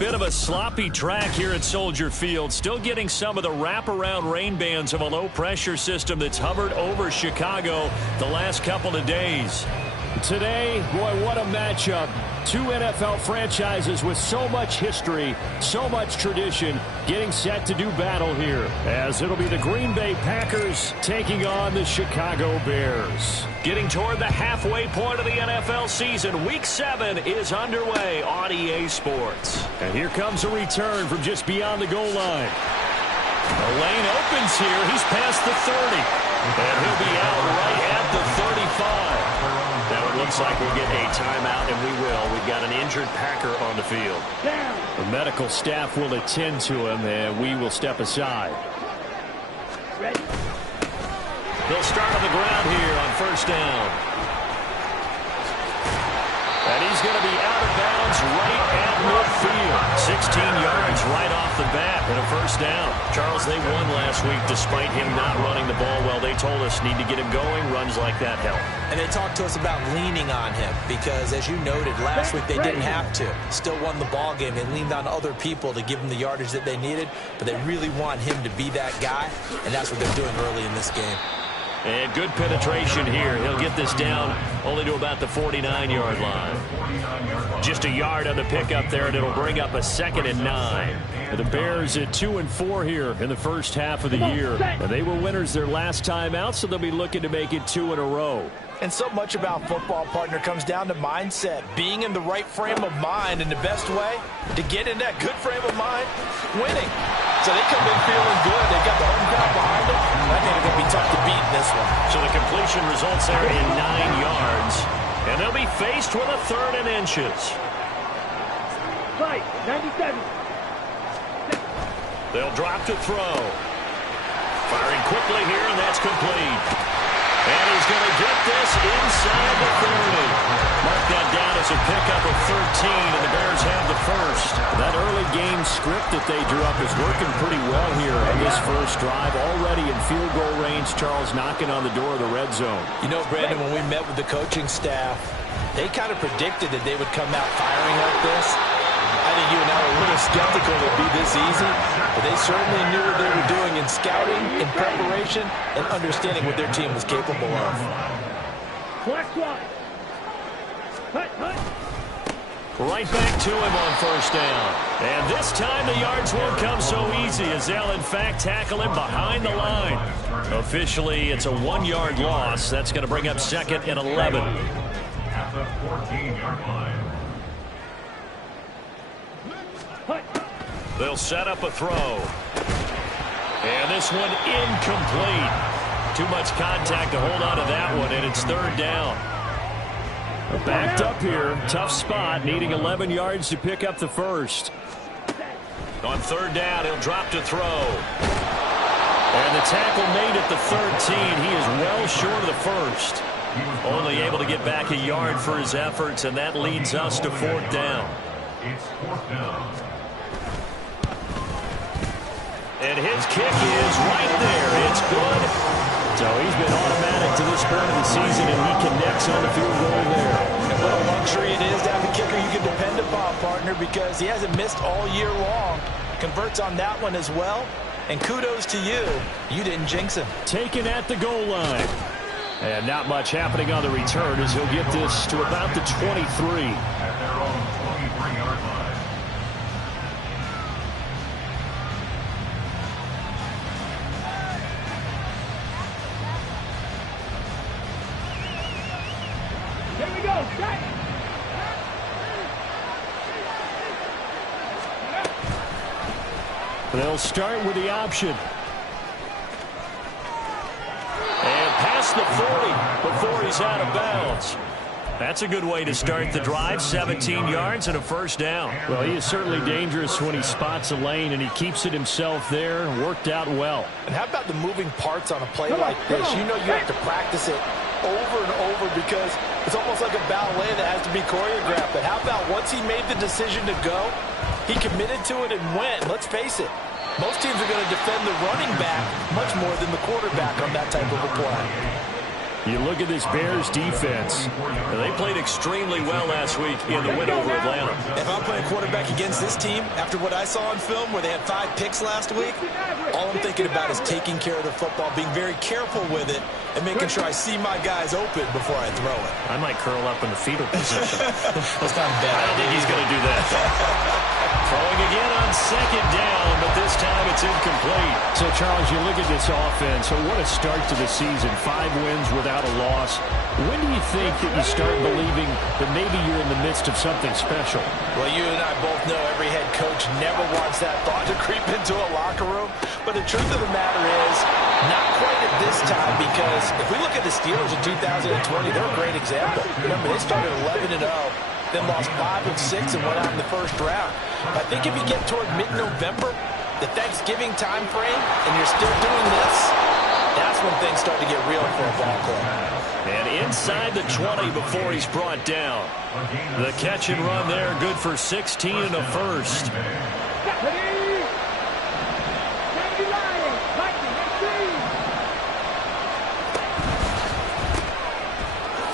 bit of a sloppy track here at Soldier Field. Still getting some of the wraparound rain bands of a low-pressure system that's hovered over Chicago the last couple of days. Today, boy, what a matchup. Two NFL franchises with so much history, so much tradition, getting set to do battle here, as it'll be the Green Bay Packers taking on the Chicago Bears. Getting toward the halfway point of the NFL season, Week 7 is underway on EA Sports. And here comes a return from just beyond the goal line. The lane opens here. He's past the 30. And he'll be out right at the 35. Now it looks like we'll get a timeout, and we will. We've got an injured Packer on the field. The medical staff will attend to him, and we will step aside. They'll start on the ground here on first down. And he's going to be out of bounds right at midfield. 16 yards right off the bat and a first down. Charles, they won last week despite him not running the ball well. They told us need to get him going. Runs like that help. And they talked to us about leaning on him because, as you noted, last week they didn't have to. Still won the ball game. They leaned on other people to give them the yardage that they needed, but they really want him to be that guy, and that's what they're doing early in this game. And good penetration here. He'll get this down only to about the 49-yard line. Just a yard on the pickup there, and it'll bring up a 2nd and 9. The Bears at 2-4 here in the first half of the year. And they were winners their last time out, so they'll be looking to make it 2 in a row. And so much about football, partner, comes down to mindset. Being in the right frame of mind, and the best way to get in that good frame of mind, winning. So they come in feeling good. They got the home crowd behind them. I think it's going to be tough to beat in this one. So the completion results there in 9 yards. And they'll be faced with a 3rd and inches. Right, 97. They'll drop to throw. Firing quickly here, and that's complete. And he's going to get this inside the 30. Mark that down as a pickup of 13, and the Bears have the first. That early game script that they drew up is working pretty well here on this first drive. Already in field goal range, Charles knocking on the door of the red zone. You know, Brandon, when we met with the coaching staff, they kind of predicted that they would come out firing like this. I think you and I were a little skeptical it would be this easy, but they certainly knew what they were doing in scouting, in preparation, and understanding what their team was capable of. Right back to him on first down. And this time the yards won't come so easy as they'll, in fact, tackle him behind the line. Officially, it's a 1-yard loss. That's going to bring up 2nd and 11. At the 14-yard line. They'll set up a throw. And this one incomplete. Too much contact to hold on to that one, and it's 3rd down. Backed up here. Tough spot, needing 11 yards to pick up the first. On 3rd down, he'll drop to throw. And the tackle made at the 13. He is well short of the first. Only able to get back a yard for his efforts, and that leads us to 4th down. It's 4th down. And his kick is right there. It's good. So he's been automatic to this point of the season, and he connects on the field goal there. And what a luxury it is to have a kicker you can depend upon, partner, because he hasn't missed all year long. Converts on that one as well. And kudos to you. You didn't jinx him. Taken at the goal line. And not much happening on the return as he'll get this to about the 23. At their own 23-yard line. Here we go. Set. They'll start with the option. And past the 40 before he's out of bounds. That's a good way to start the drive. 17 yards and a first down. Well, he is certainly dangerous when he spots a lane, and he keeps it himself there. Worked out well. And how about the moving parts on a play like this? You know you have to practice it over and over because it's almost like a ballet that has to be choreographed. But how about once he made the decision to go, he committed to it and went. Let's face it, most teams are going to defend the running back much more than the quarterback on that type of a play. You look at this Bears defense. They played extremely well last week in the win over Atlanta. If I'm playing quarterback against this team, after what I saw on film where they had 5 picks last week, all I'm thinking about is taking care of the football, being very careful with it, and making sure I see my guys open before I throw it. I might curl up in the fetal position. That's not bad. I don't think he's going to do that. Throwing again on second down, but this time it's incomplete. So, Charles, you look at this offense, so what a start to the season. 5 wins without a loss. When do you think that you start believing that maybe you're in the midst of something special? Well, you and I both know every head coach never wants that thought to creep into a locker room. But the truth of the matter is, not quite at this time, because if we look at the Steelers in 2020, they're a great example. Remember, they started 11-0. Then lost 5 of 6 and went out in the first round. I think if you get toward mid-November, the Thanksgiving time frame, and you're still doing this, that's when things start to get real for a ball club. And inside the 20 before he's brought down. The catch and run there, good for 16 and a first.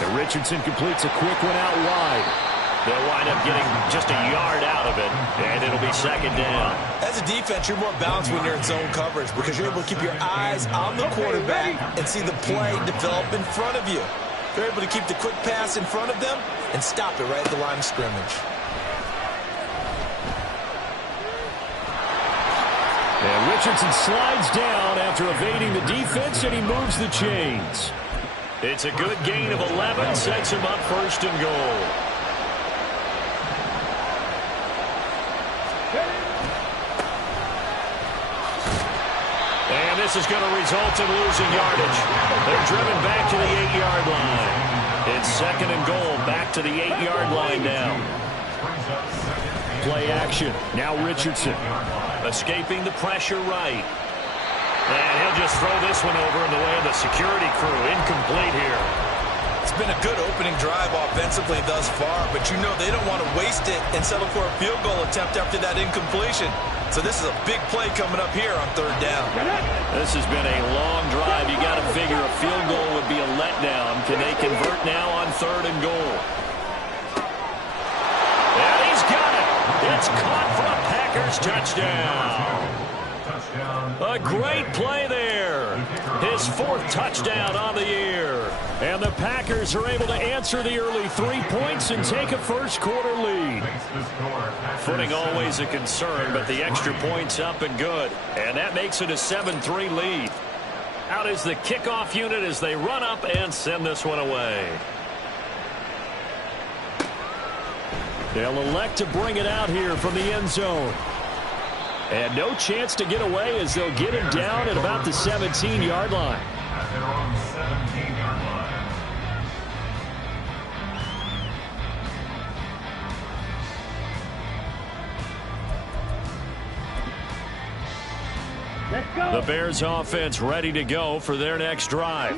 And Richardson completes a quick one out wide. They'll wind up getting just a yard out of it, and it'll be second down. As a defense, you're more balanced when you're in zone coverage because you're able to keep your eyes on the quarterback and see the play develop in front of you. They're able to keep the quick pass in front of them and stop it right at the line of scrimmage. And Richardson slides down after evading the defense, and he moves the chains. It's a good gain of 11, sets him up first and goal. And this is going to result in losing yardage. They're driven back to the 8-yard line. It's second and goal, back to the 8-yard line now. Play action. Now Richardson. Escaping the pressure right. And he'll just throw this one over in the way of the security crew. Incomplete here. It's been a good opening drive offensively thus far, but you know they don't want to waste it and settle for a field goal attempt after that incompletion. So this is a big play coming up here on third down. This has been a long drive. You got to figure a field goal would be a letdown. Can they convert now on third and goal? And he's got it. It's caught for a Packers touchdown. A great play there. His 4th touchdown on the year. And the Packers are able to answer the early 3 points and take a first-quarter lead. Footing always a concern, but the extra point's up and good. And that makes it a 7-3 lead. Out is the kickoff unit as they run up and send this one away. They'll elect to bring it out here from the end zone. And no chance to get away as they'll get him down at about the 17-yard line. At their own 17-yard line. Let's go. The Bears offense ready to go for their next drive.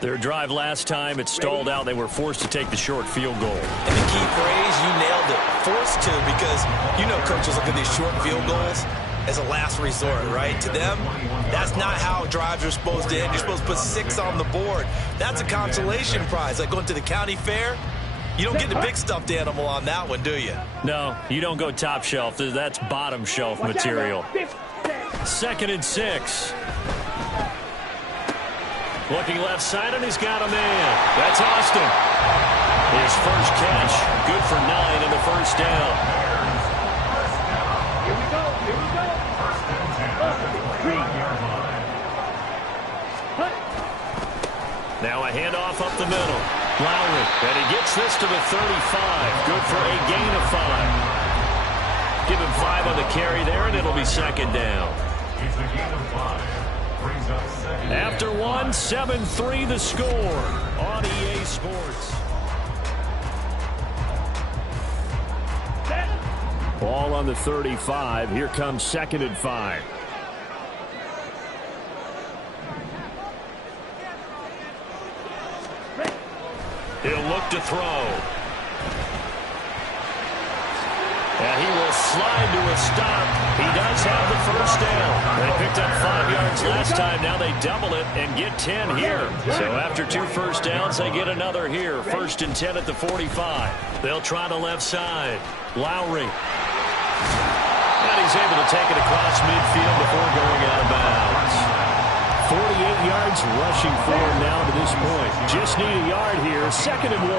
Their drive last time, it stalled out. They were forced to take the short field goal. And the key phrase, you nailed it, forced to, because you know coaches look at these short field goals as a last resort, right? To them, that's not how drives are supposed to end. You're supposed to put 6 on the board. That's a consolation prize. Like going to the county fair, you don't get the big stuffed animal on that one, do you? No, you don't go top shelf. That's bottom shelf material. 2nd and 6. Looking left side, and he's got a man. That's Austin. His first catch, good for 9 and a first down. Here we go. Here we go. Now a handoff up the middle. Lowry, and he gets this to the 35. Good for a gain of 5. Give him 5 on the carry there, and it'll be second down. It's a gain of 5. Brings up second. After 1, 7-3 the score on EA Sports. Ball on the 35. Here comes 2nd and 5. He'll look to throw. He will slide to a stop. He does have the first down. They picked up 5 yards last time. Now they double it and get 10 here. So after 2 first downs, they get another here. 1st and 10 at the 45. They'll try the left side. Lowry. And he's able to take it across midfield before going out of bounds. 48 yards rushing for him now to this point. Just need a yard here. 2nd and 1.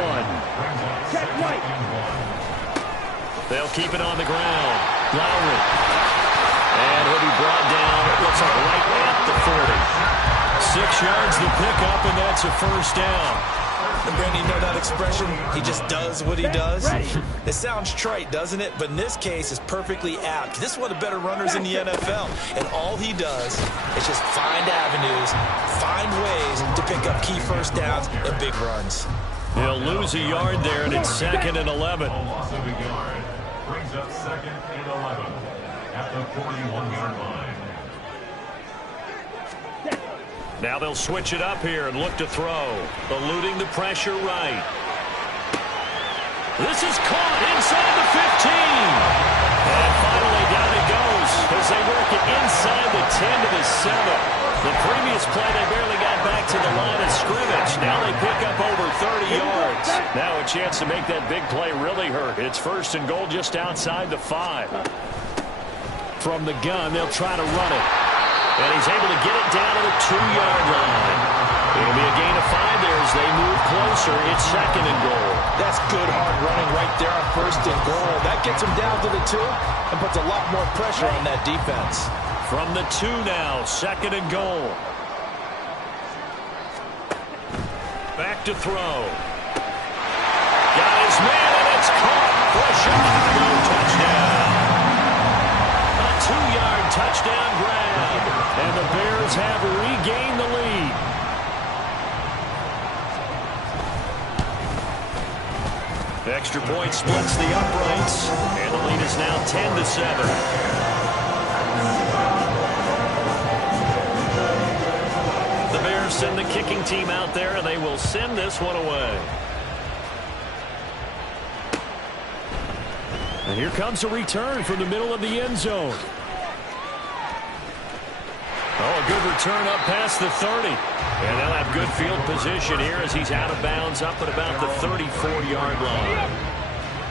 Check right. They'll keep it on the ground. Lowry. And he'll be brought down, it looks like right at the 40. 6 yards the pickup, and that's a first down. And Brandon, you know that expression? He just does what he does. It sounds trite, doesn't it? But in this case, it's perfectly apt. This is one of the better runners in the NFL. And all he does is just find avenues, find ways to pick up key first downs and big runs. He'll lose a yard there, and it's 2nd and 11. Loss of a yard brings up 2nd and 11 at the 41-yard line. Now they'll switch it up here and look to throw. Eluding the pressure right. This is caught inside the 15. And finally down it goes as they work it inside the 10 to the 7. The previous play, they barely got back to the line of scrimmage. Now they pick up over 30 yards. Now a chance to make that big play really hurt. It's 1st and goal just outside the 5. From the gun, they'll try to run it. And he's able to get it down to the 2-yard line. It'll be a gain of 5 there as they move closer. It's 2nd and goal. That's good hard running right there on 1st and goal. That gets him down to the 2 and puts a lot more pressure on that defense. From the 2 now, 2nd and goal. Back to throw. Got his man, and it's caught for a Chicago touchdown. A 2-yard touchdown grab. And the Bears have regained the lead. Extra point splits the uprights. And the lead is now 10 to 7. The Bears send the kicking team out there, and they will send this one away. And here comes a return from the middle of the end zone. Oh, a good return up past the 30. And they'll have good field position here as he's out of bounds up at about the 34-yard line.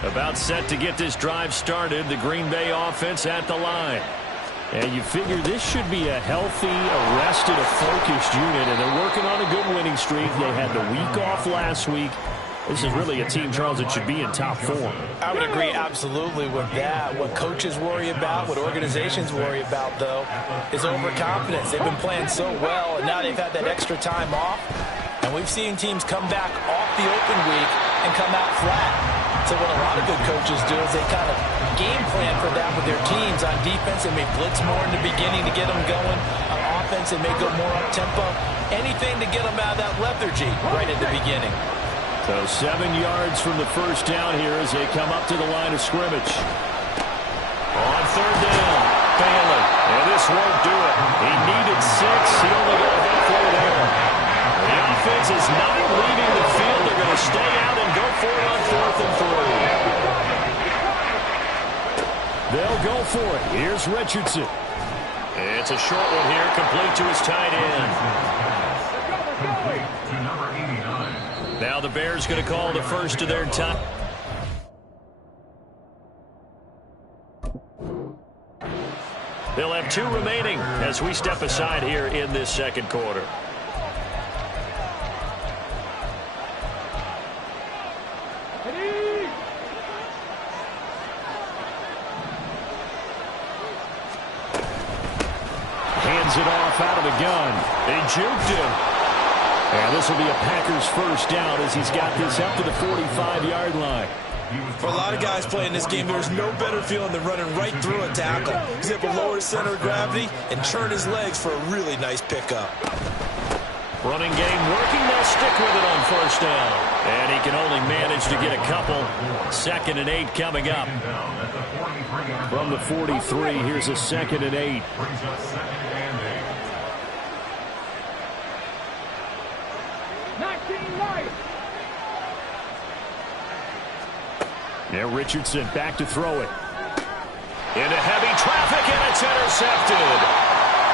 About set to get this drive started, the Green Bay offense at the line. And you figure this should be a healthy, arrested, a focused unit, and they're working on a good winning streak. They had the week off last week. This is really a team, Charles, that should be in top form. I would agree absolutely with that. What coaches worry about, what organizations worry about, though, is overconfidence. They've been playing so well, and now they've had that extra time off. And we've seen teams come back off the open week and come out flat. So what a lot of good coaches do is they kind of game plan for that with their teams. On defense, they may blitz more in the beginning to get them going. On offense, they may go more up-tempo. Anything to get them out of that lethargy right at the beginning. So 7 yards from the first down here as they come up to the line of scrimmage. On 3rd down, Bailey. And this won't do it. He needed 6. He only got halfway there. The offense is not leaving the field. They're going to stay out and go for it on 4th and 3. They'll go for it. Here's Richardson. It's a short one here, complete to his tight end. To number 89. Now the Bears going to call the first of their time. They'll have 2 remaining as we step aside here in this 2nd quarter. Hands it off out of the gun. They juked him. And this will be a Packers first down as he's got this up to the 45-yard line. For a lot of guys playing this game, there's no better feeling than running right through a tackle. He's able to lower his center of gravity and turn his legs for a really nice pickup. Running game working. They'll stick with it on first down. And he can only manage to get a couple. 2nd and 8 coming up. From the 43, here's a 2nd and 8. Brings up 2nd and 19 right. Now Richardson back to throw it. Into heavy traffic, and it's intercepted.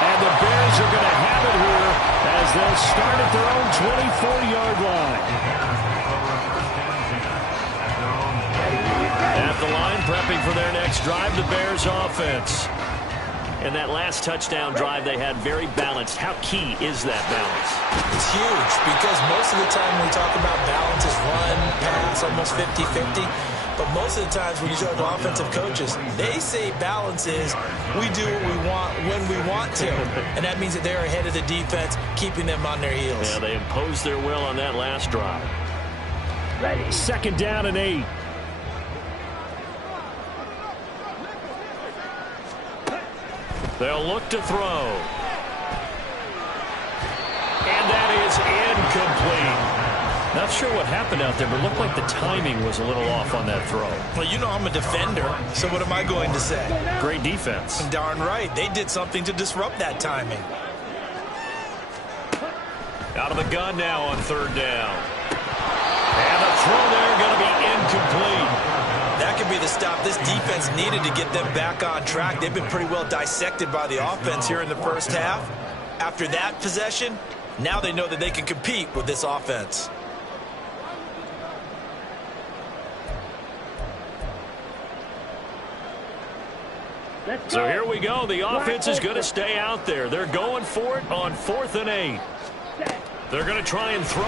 And the Bears are going to have it here as they'll start at their own 24-yard line. At the line, prepping for their next drive, the Bears offense. And that last touchdown drive they had very balanced. How key is that balance? It's huge because most of the time when we talk about balance is run, pass, almost 50-50. But most of the times when you talk to offensive coaches, they say balance is we do what we want when we want to. And that means that they're ahead of the defense, keeping them on their heels. Yeah, they imposed their will on that last drive. Ready. 2nd down and 8. They'll look to throw. And that is incomplete. Not sure what happened out there, but it looked like the timing was a little off on that throw. Well, you know I'm a defender, so what am I going to say? Great defense. Darn right. They did something to disrupt that timing. Out of the gun now on 3rd down. And the throw there going to be incomplete. That could be the stop this defense needed to get them back on track. They've been pretty well dissected by the offense here in the first half. After that possession, now they know that they can compete with this offense. So here we go. The offense is going to stay out there. They're going for it on 4th and 8. They're going to try and throw.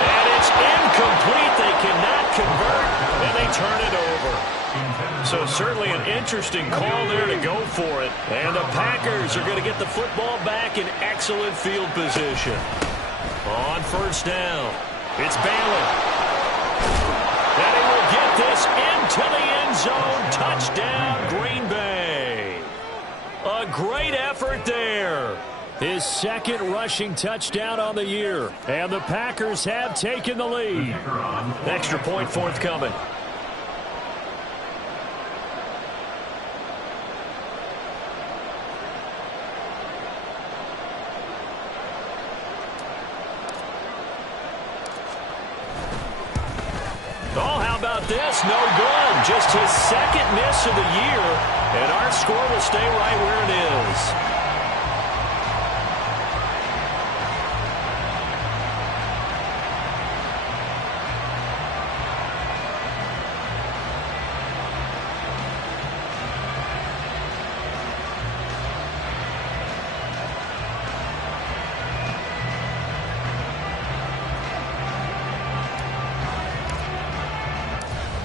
And it's incomplete. They cannot convert, and they turn it over. So certainly an interesting call there to go for it. And the Packers are going to get the football back in excellent field position. On 1st down, it's Bailey. And he will get this into the end zone. Touchdown, Green Bay. A great effort there. His 2nd rushing touchdown on the year. And the Packers have taken the lead. Extra point forthcoming. Oh, how about this? No good. Just his 2nd miss of the year. And our score will stay right where it is.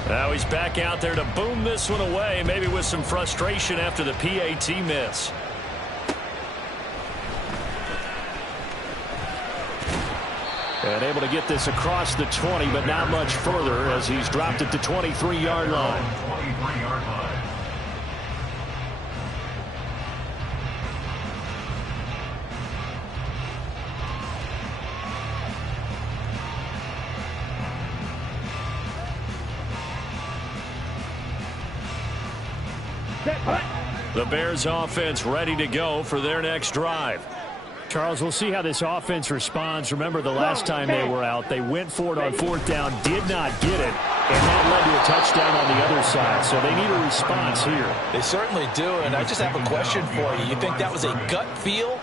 Now he's back out there to boom this one away, maybe with some frustration after the PAT miss. And able to get this across the 20, but not much further as he's dropped it to 23-yard line. 23-yard line. The Bears offense ready to go for their next drive. Charles, we'll see how this offense responds. Remember the last time they were out, they went for it on 4th down, did not get it, and that led to a touchdown on the other side. So they need a response here. They certainly do, and I just have a question for you. You think that was a gut feel,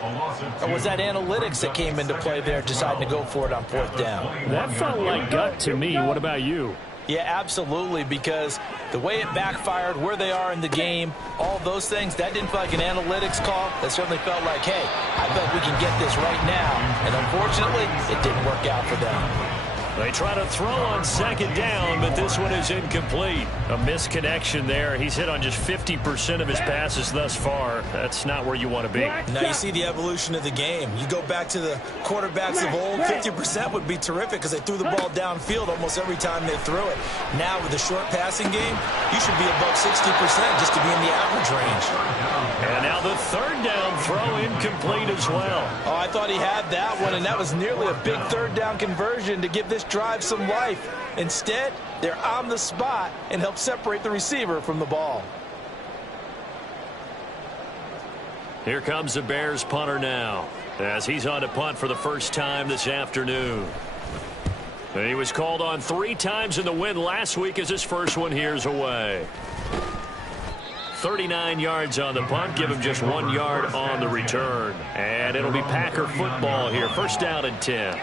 or was that analytics that came into play there deciding to go for it on 4th down? That felt like gut to me. What about you? Yeah, absolutely, because the way it backfired, where they are in the game, all those things, that didn't feel like an analytics call. That certainly felt like, hey, I bet we can get this right now. And unfortunately, it didn't work out for them. They try to throw on 2nd down, but this one is incomplete. A misconnection there. He's hit on just 50% of his passes thus far. That's not where you want to be. Now you see the evolution of the game. You go back to the quarterbacks of old, 50% would be terrific because they threw the ball downfield almost every time they threw it. Now with the short passing game, you should be above 60% just to be in the average range. And now the 3rd down throw incomplete as well. Oh, I thought he had that one, and that was nearly a big 3rd down conversion to give this drive some life. Instead, they're on the spot and help separate the receiver from the ball. Here comes the Bears punter now as he's on to punt for the first time this afternoon. He was called on 3 times in the win last week as his first one here's away. 39 yards on the punt, give him just 1 yard on the return. And it'll be Packer football here, first down and 10.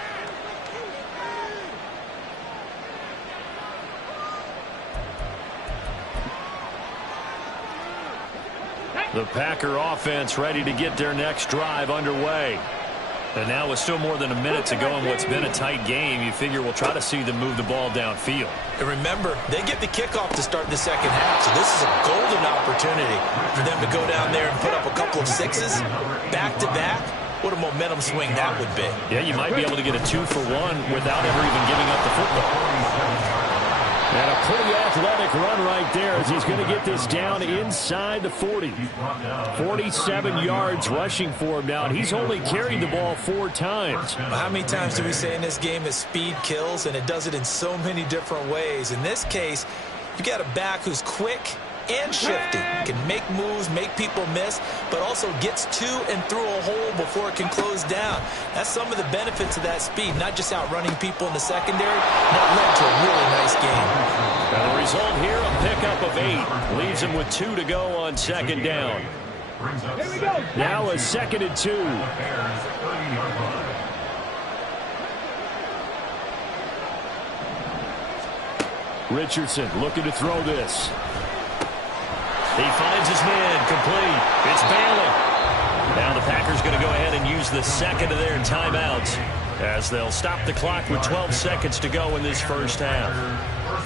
The Packer offense ready to get their next drive underway. And now with still more than a minute to go in what's been a tight game, you figure we'll try to see them move the ball downfield. And remember, they get the kickoff to start the second half, so this is a golden opportunity for them to go down there and put up a couple of sixes back-to-back. What a momentum swing that would be. Yeah, you might be able to get a 2-for-1 without ever even giving up the football. And a pretty athletic run right there as he's going to get this down inside the 40. 47 yards rushing for him now, and he's only carried the ball 4 times. How many times do we say in this game that speed kills, and it does it in so many different ways? In this case, you got a back who's quick and shifty, can make moves, make people miss, but also gets to and through a hole before it can close down. That's some of the benefits of that speed, not just outrunning people in the secondary. That led to a really nice game. And the result here, a pickup of 8. Leaves him with 2 to go on second down. Here we go. Now a 2nd and 2. Richardson looking to throw this. He finds his man, complete. It's Bailey. Now the Packers going to go ahead and use the second of their timeouts as they'll stop the clock with 12 seconds to go in this first half.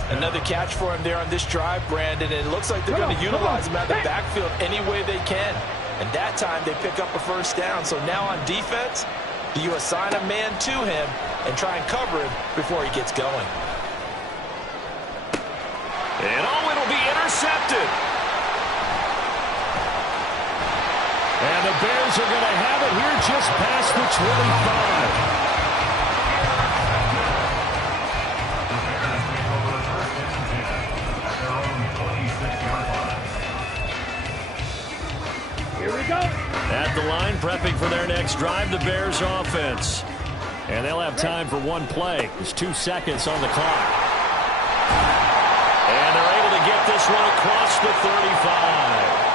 Another catch for him there on this drive, Brandon, and it looks like they're going to utilize him out of the backfield any way they can. And that time they pick up a first down. So now on defense, do you assign a man to him and try and cover him before he gets going? And it'll be intercepted. And the Bears are going to have it here just past the 25. Here we go. At the line, prepping for their next drive, the Bears offense. And they'll have time for one play. There's 2 seconds on the clock. And they're able to get this one across the 35.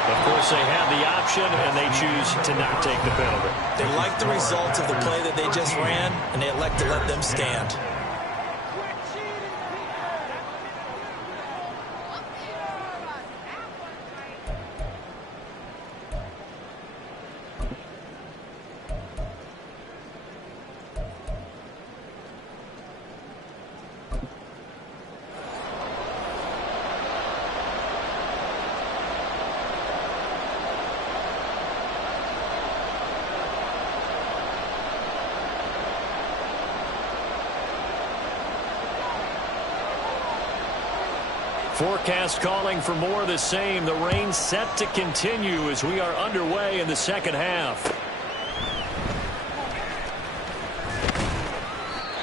Of course, they have the option, and they choose to not take the penalty. They like the results of the play that they just ran, and they elect to let them stand. Forecast calling for more of the same. The rain set to continue as we are underway in the second half.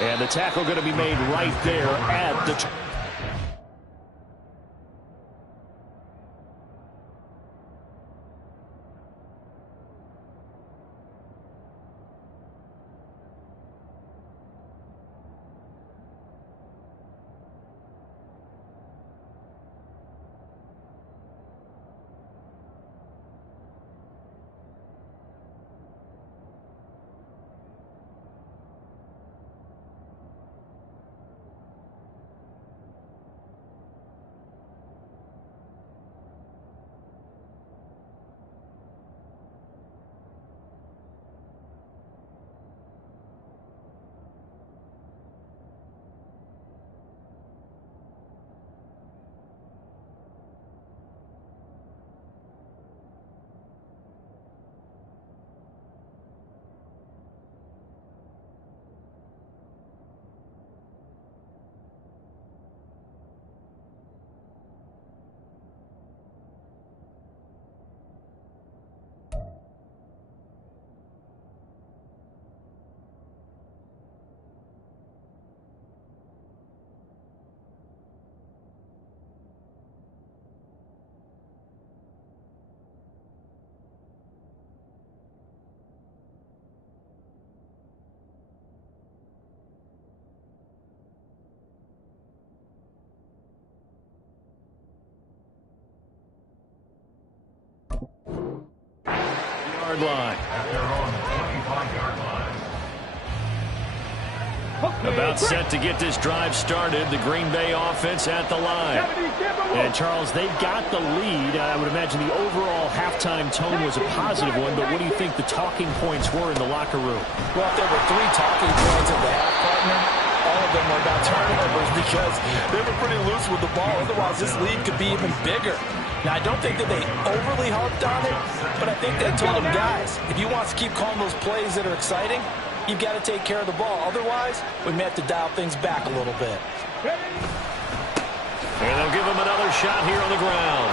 And the tackle going to be made right there at the... 25-yard line. At their own 25-yard line. About set to get this drive started. The Green Bay offense at the line. And, Charles, they've got the lead. I would imagine the overall halftime tone was a positive one, but what do you think the talking points were in the locker room? Well, if there were 3 talking points at the half, partner, all of them were about turnovers because they were pretty loose with the ball. Otherwise, this lead could be even bigger. Now, I don't think that they overly harped on it, but I think they told them, guys, if you want to keep calling those plays that are exciting, you've got to take care of the ball. Otherwise, we may have to dial things back a little bit. And they'll give him another shot here on the ground.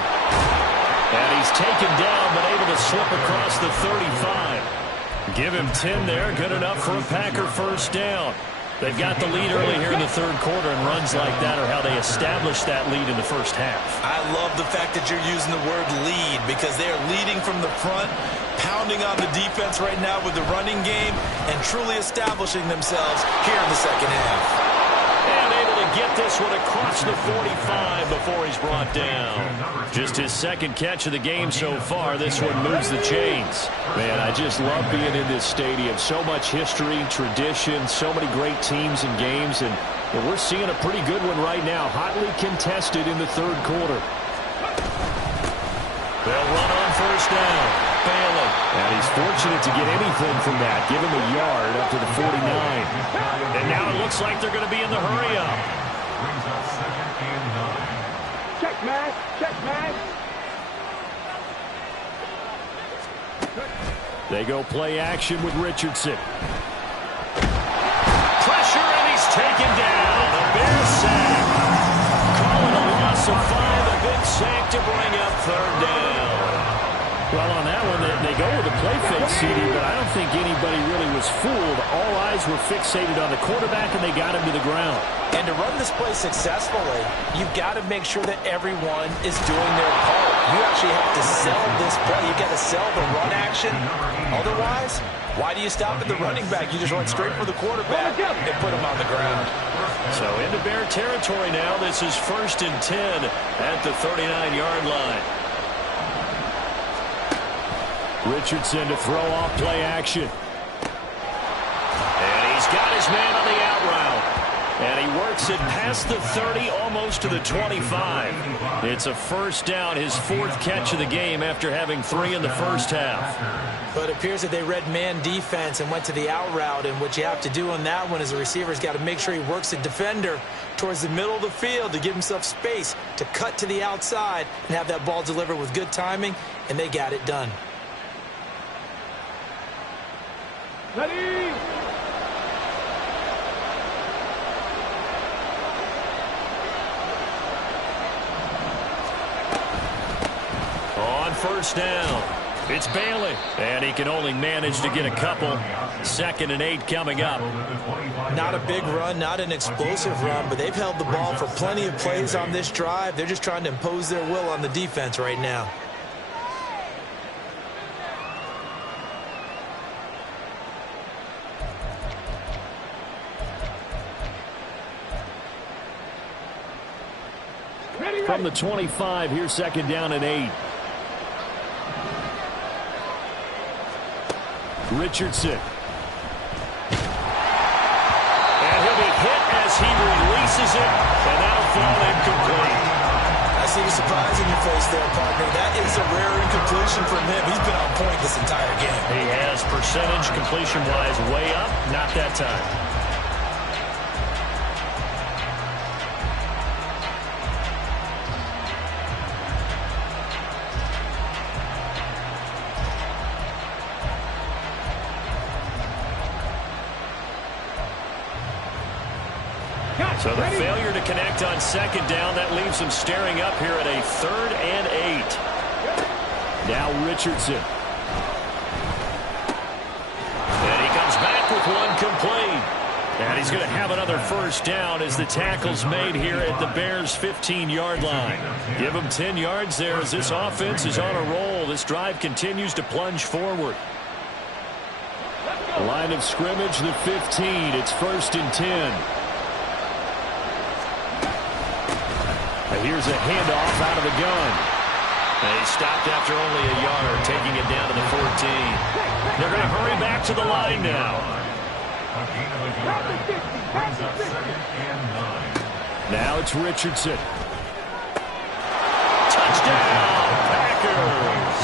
And he's taken down, but able to slip across the 35. Give him 10 there. Good enough for a Packer first down. They've got the lead early here in the third quarter, and runs like that are how they establish that lead in the first half. I love the fact that you're using the word lead because they are leading from the front, pounding on the defense right now with the running game, and truly establishing themselves here in the second half. And able to get this one across the 45 before he's brought down. Just his second catch of the game so far. This one moves the chains. Man, I just love being in this stadium. So much history, tradition, so many great teams and games, and we're seeing a pretty good one right now. Hotly contested in the third quarter. They'll run on first down. Bailey. And he's fortunate to get anything from that. Give him a yard up to the 49. And now it looks like they're going to be in the hurry-up. Brings up second and 9. Check, man. Check, man. They go play action with Richardson. Pressure, and he's taken down. A Bears sack. Calling a loss of 5. A big sack to bring up third down. Well, on that one, they go with the play fake, CD, but I don't think anybody really was fooled. All eyes were fixated on the quarterback, and they got him to the ground. And to run this play successfully, you've got to make sure that everyone is doing their part. You actually have to sell this play. You've got to sell the run action. Otherwise, why do you stop at the running back? You just run straight for the quarterback and put him on the ground. So into Bear territory now. This is 1st and 10 at the 39-yard line. Richardson to throw off play action. And he's got his man on the out route. And he works it past the 30, almost to the 25. It's a first down, his 4th catch of the game after having 3 in the first half. But it appears that they read man defense and went to the out route. And what you have to do on that one is the receiver's got to make sure he works the defender towards the middle of the field to give himself space to cut to the outside and have that ball delivered with good timing. And they got it done. Ready? On first down, it's Bailey. And he can only manage to get a couple. 2nd and 8 coming up. Not a big run, not an explosive run, but they've held the ball for plenty of plays on this drive. They're just trying to impose their will on the defense right now. From the 25, here's 2nd down and 8. Richardson. And he'll be hit as he releases it, and that'll fall incomplete. I see the surprise in your face there, partner. That is a rare incompletion from him. He's been on point this entire game. He has percentage completion-wise way up, not that time. So the failure to connect on 2nd down, that leaves him staring up here at a 3rd and 8. Now Richardson. And he comes back with one complete. And he's going to have another first down as the tackle's made here at the Bears' 15-yard line. Give him 10 yards there as this offense is on a roll. This drive continues to plunge forward. Line of scrimmage, the 15. It's 1st and 10. Here's a handoff out of the gun. And he stopped after only a yard, taking it down to the 14. to the line now. A gain of a yard. Brings up 2nd and 9. Now it's Richardson. Touchdown, Packers.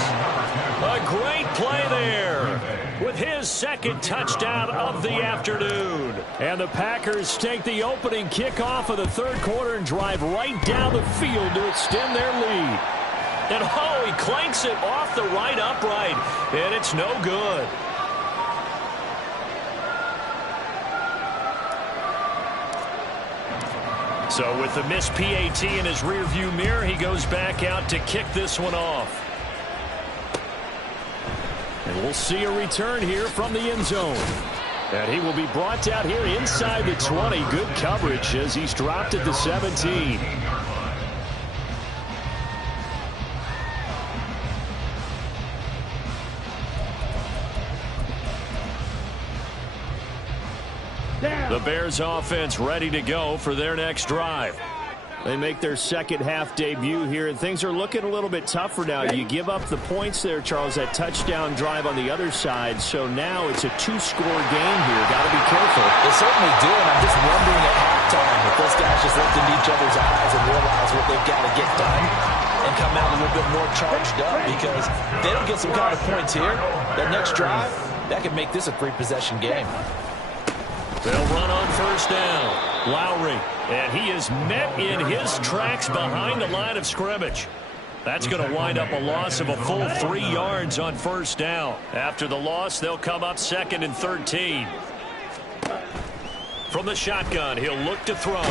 A great play there with his 2nd touchdown of the afternoon. And the Packers take the opening kickoff of the 3rd quarter and drive right down the field to extend their lead. And oh, he clanks it off the right upright, and it's no good. So with the missed PAT in his rearview mirror, he goes back out to kick this one off. And we'll see a return here from the end zone. And he will be brought out here inside the 20. Good coverage as he's dropped at the 17. The Bears offense ready to go for their next drive. They make their 2nd half debut here, and things are looking a little bit tougher now. You give up the points there, Charles, that touchdown drive on the other side. So now it's a 2-score game here. Got to be careful. They certainly do, and I'm just wondering at halftime if those guys just looked into each other's eyes and realize what they've got to get done and come out a little bit more charged up, because if they don't get some kind of points here, that next drive, that could make this a 3-possession game. They'll run on 1st down. Lowry, and he is met in his tracks behind the line of scrimmage. That's going to wind up a loss of a full 3 yards on 1st down. After the loss, they'll come up 2nd and 13. From the shotgun, he'll look to throw. A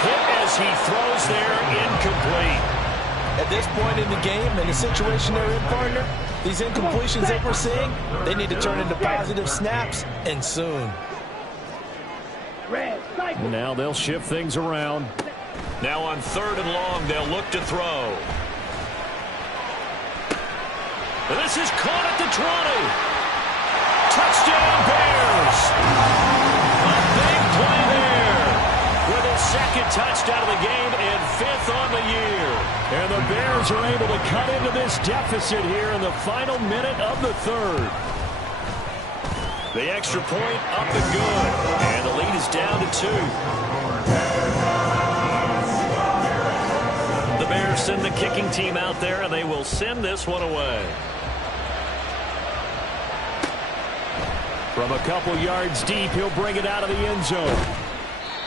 hit as he throws there, incomplete. At this point in the game, and the situation they're in, partner, these incompletions that we're seeing, they need to turn into positive snaps, and soon. Now they'll shift things around. Now on 3rd and long, they'll look to throw. This is caught at the 20. Touchdown, Bears. A big play there with his 2nd touchdown of the game and 5th on the year. And the Bears are able to cut into this deficit here in the final minute of the 3rd. The extra point up and good. And the lead is down to 2. The Bears send the kicking team out there, and they will send this one away. From a couple yards deep, he'll bring it out of the end zone.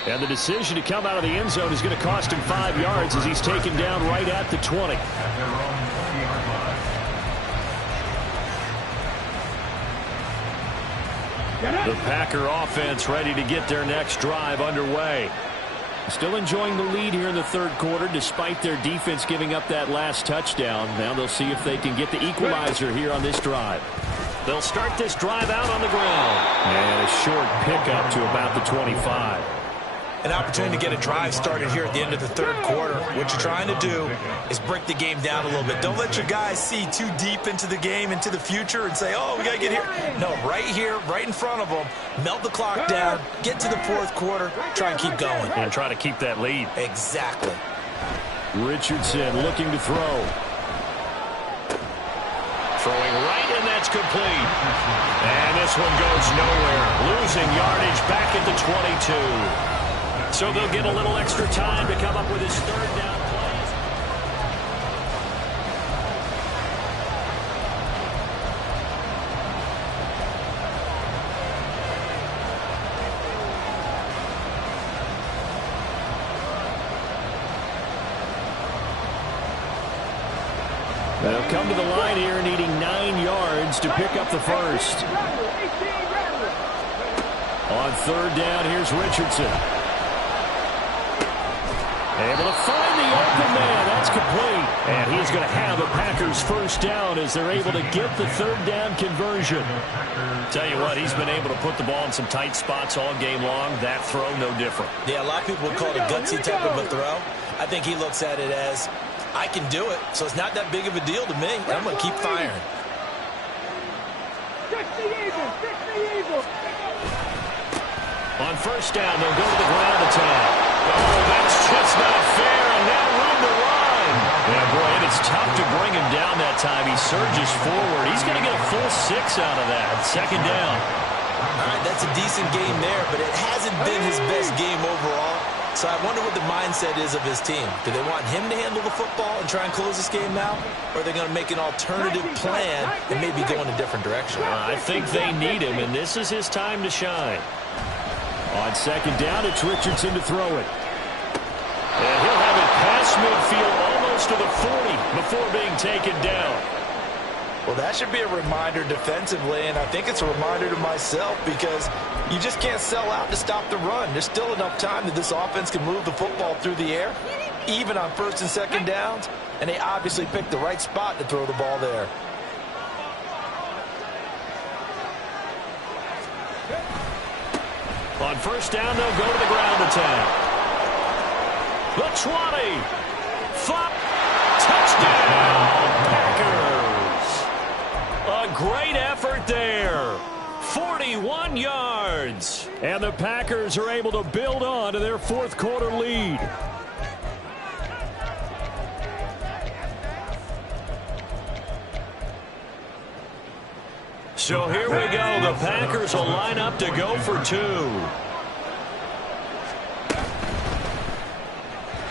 And the decision to come out of the end zone is going to cost him 5 yards as he's taken down right at the 20. The Packer offense ready to get their next drive underway. Still enjoying the lead here in the 3rd quarter despite their defense giving up that last touchdown. Now they'll see if they can get the equalizer here on this drive. They'll start this drive out on the ground. And a short pickup to about the 25. An opportunity to get a drive started here at the end of the 3rd quarter. What you're trying to do is break the game down a little bit. Don't let your guys see too deep into the game, into the future, and say, oh, we got to get here. No, right here, right in front of them, melt the clock down, get to the 4th quarter, try and keep going. And try to keep that lead. Exactly. Richardson looking to throw. Throwing right, and that's complete. And this one goes nowhere. Losing yardage back at the 22. So they'll get a little extra time to come up with his 3rd down plays. They'll come to the line here needing 9 yards to pick up the 1st. On 3rd down, here's Richardson. Able to find the open man. That's complete. And he's going to have a Packers 1st down as they're able to get the 3rd down conversion. Tell you what, he's been able to put the ball in some tight spots all game long. That throw, no different. Yeah, a lot of people would call it a gutsy type of a throw. I think he looks at it as, I can do it, so it's not that big of a deal to me. I'm going to keep firing. On 1st down, they'll go to the ground attack. Oh, that's just not fair, and now room to run. Yeah, boy, and it's tough to bring him down that time. He surges forward. He's going to get a 4 Still 6 out of that. Second down. All right, that's a decent game there, but it hasn't been his best game overall. So I wonder what the mindset is of his team. Do they want him to handle the football and try and close this game out? Or are they going to make an alternative plan and maybe go in a different direction? I think they need him, and this is his time to shine. On second down, it's Richardson to throw it. And he'll have it past midfield almost to the 40 before being taken down. Well, that should be a reminder defensively, and I think it's a reminder to myself because you just can't sell out to stop the run. There's still enough time that this offense can move the football through the air, even on first and second downs, and they obviously picked the right spot to throw the ball there. On first down, they'll go to the ground attack. The 20. Touchdown, Packers. A great effort there. 41 yards. And the Packers are able to build on to their fourth quarter lead. So here we go. The Packers will line up to go for 2. And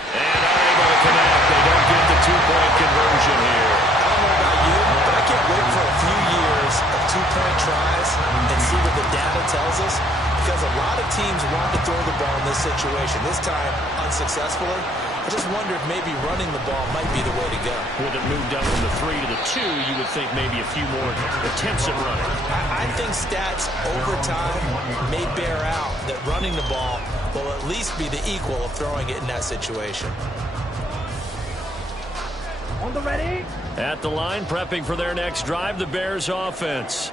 are able to connect. They don't get the 2-point conversion here. I don't know about you, but I can't wait for a few years of 2-point tries and see what the data tells us. Because a lot of teams want to throw the ball in this situation. This time, unsuccessfully. I just wonder if maybe running the ball might be the way to go. With it moved up from the 3 to the 2, you would think maybe a few more attempts at running. I think stats over time may bear out that running the ball will at least be the equal of throwing it in that situation. On the ready. At the line, prepping for their next drive, the Bears offense.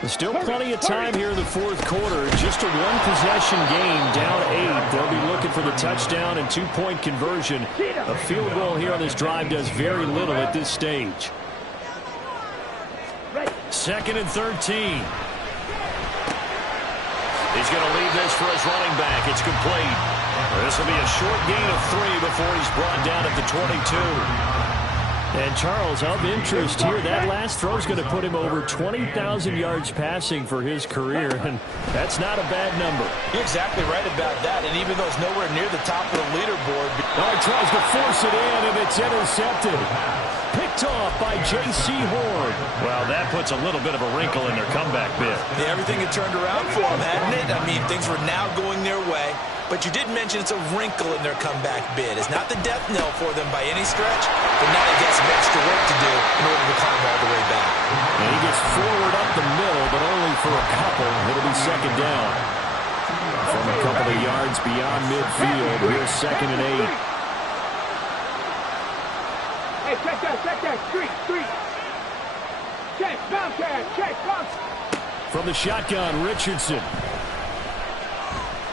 There's still plenty of time here in the fourth quarter. Just a one-possession game, down 8. They'll be looking for the touchdown and 2-point conversion. A field goal here on this drive does very little at this stage. Second and 13. He's going to leave this for his running back. It's complete. This will be a short gain of 3 before he's brought down at the 22. And, Charles, of interest here, that last throw is going to put him over 20,000 yards passing for his career, and that's not a bad number. You're exactly right about that, and even though it's nowhere near the top of the leaderboard. Oh, he tries to force it in, and it's intercepted. Picked off by J.C. Horn. Well, that puts a little bit of a wrinkle in their comeback bid. Yeah, everything had turned around for them, hadn't it? I mean, things were now going their way. But you did mention it's a wrinkle in their comeback bid. It's not the death knell for them by any stretch, but now they got some extra work to do in order to climb all the way back. And he gets forward up the middle, but only for a couple. It'll be second down. From a couple of yards beyond midfield, here's second and 8. Hey, check that. Street. Check, bounce that. Check, bounce. From the shotgun, Richardson.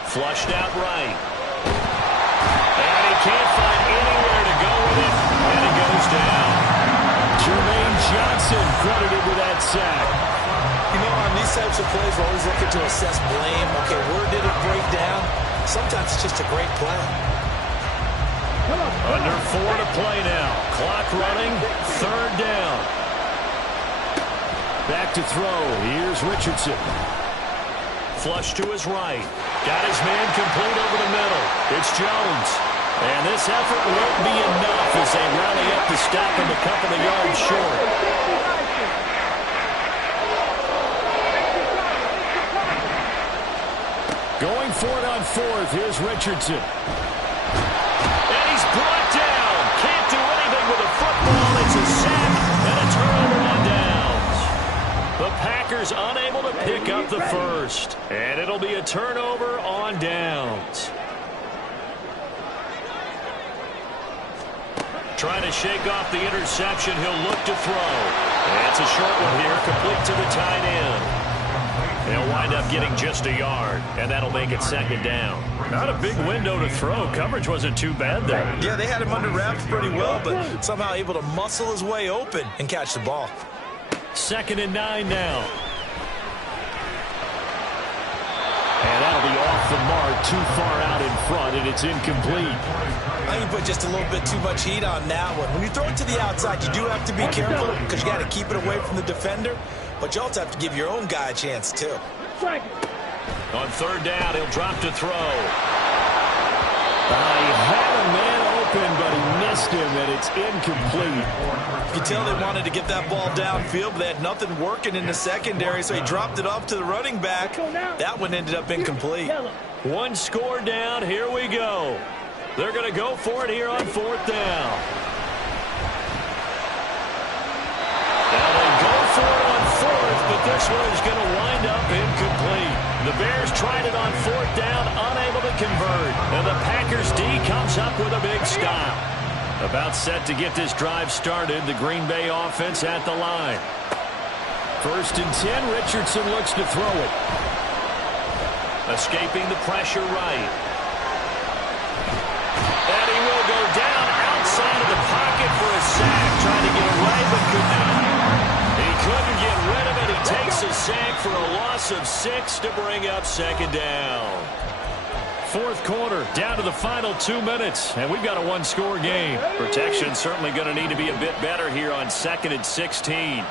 Flushed out right. And he can't find anywhere to go with it. And he goes down. Jermaine Johnson credited with that sack. You know, on these types of plays, we're always looking to assess blame. Okay, where did it break down? Sometimes it's just a great play. Under 4 to play now. Clock running. Third down. Back to throw. Here's Richardson. Flush to his right. Got his man complete over the middle. It's Jones. And this effort won't be enough as they rally up to stop him a couple of yards short. Going for it on 4th. Here's Richardson. And he's brought down. Can't do anything with the football. It's a sack and a turnover on downs. The Packers unable to pick up the first. And it'll be a turnover on downs. Trying to shake off the interception. He'll look to throw. And it's a short one here, complete to the tight end. They'll wind up getting just a yard, and that'll make it second down. Not a big window to throw. Coverage wasn't too bad there. Yeah, they had him under wraps pretty well, but somehow able to muscle his way open and catch the ball. Second and 9 now. And that'll be off the mark, too far out in front, and it's incomplete. I think you put just a little bit too much heat on that one. When you throw it to the outside, you do have to be careful because you got to keep it away from the defender. but you also have to give your own guy a chance, too. Strike. On third down, he'll drop to throw. He had a man open, but he missed him, and it's incomplete. You can tell they wanted to get that ball downfield, but they had nothing working in the secondary, so he dropped it off to the running back. That one ended up incomplete. One score down. Here we go. They're going to go for it here on fourth down. Now they go for it on fourth, but this one is going to wind up incomplete. The Bears tried it on fourth down, unable to convert. And the Packers D comes up with a big stop. About set to get this drive started, the Green Bay offense at the line. 1st and 10, Richardson looks to throw it. Escaping the pressure right. And he will go down outside of the pocket for a sack. Trying to get away, but could not. He couldn't get rid of it. He takes a sack for a loss of 6 to bring up second down. Fourth quarter, down to the final 2 minutes, and we've got a one-score game. Protection certainly going to need to be a bit better here on 2nd and 16.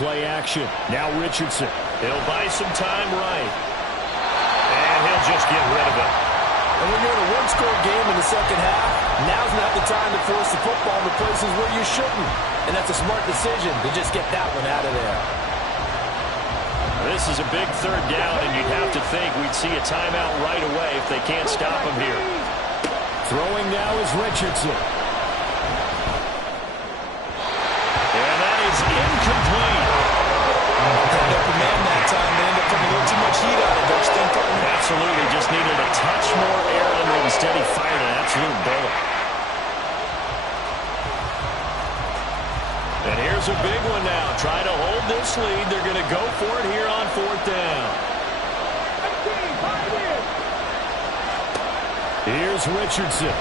Play action. Now Richardson. He'll buy some time right. And he'll just get rid of it. And when you're in a one-score game in the second half, now's not the time to force the football to places where you shouldn't. And that's a smart decision to just get that one out of there. This is a big third down, and you'd have to think we'd see a timeout right away if they can't stop him here. Throwing now is Richardson. And that is incomplete. Open man that time. They end up putting a little too much heat on it, don't you think, partner? Absolutely. Just needed a touch more air under it. Instead, he fired an absolute bullet. And here's a big one now. Try to hold this lead. They're going to go for it here on fourth down. Here's Richardson.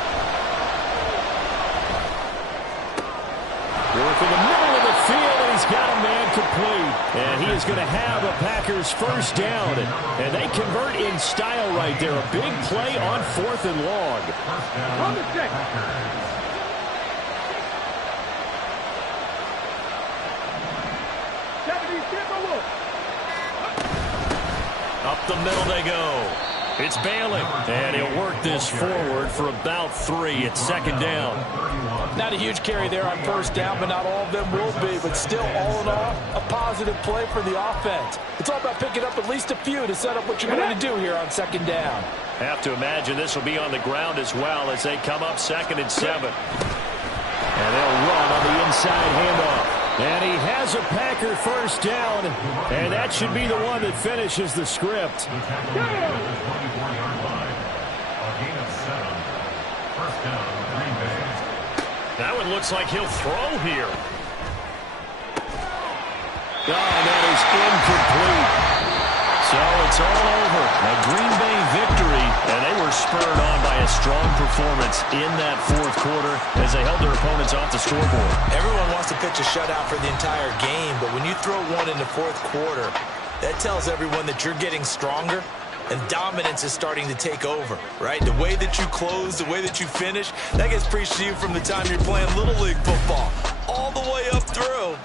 Work in the middle of the field, and he's got a man complete. And he is going to have a Packers first down. And they convert in style right there. A big play on 4th and long. On the check. Up the middle they go. It's Bailey, and he'll work this forward for about 3. It's second down. Not a huge carry there on first down, but not all of them will be. But still, all in all, a positive play for the offense. It's all about picking up at least a few to set up what you're going to do here on second down. Have to imagine this will be on the ground as well as they come up 2nd and 7. And they'll run on the inside handoff. And he has a Packer first down, and that should be the one that finishes the script. That one looks like he'll throw here. Oh, that is incomplete. So it's all over. A Green Bay victory, and they were spurred on by a strong performance in that fourth quarter as they held their opponents off the scoreboard. Everyone wants to pitch a shutout for the entire game, but when you throw one in the fourth quarter, that tells everyone that you're getting stronger and dominance is starting to take over, right? The way that you close, the way that you finish, that gets preached to you from the time you're playing Little League football all the way up through.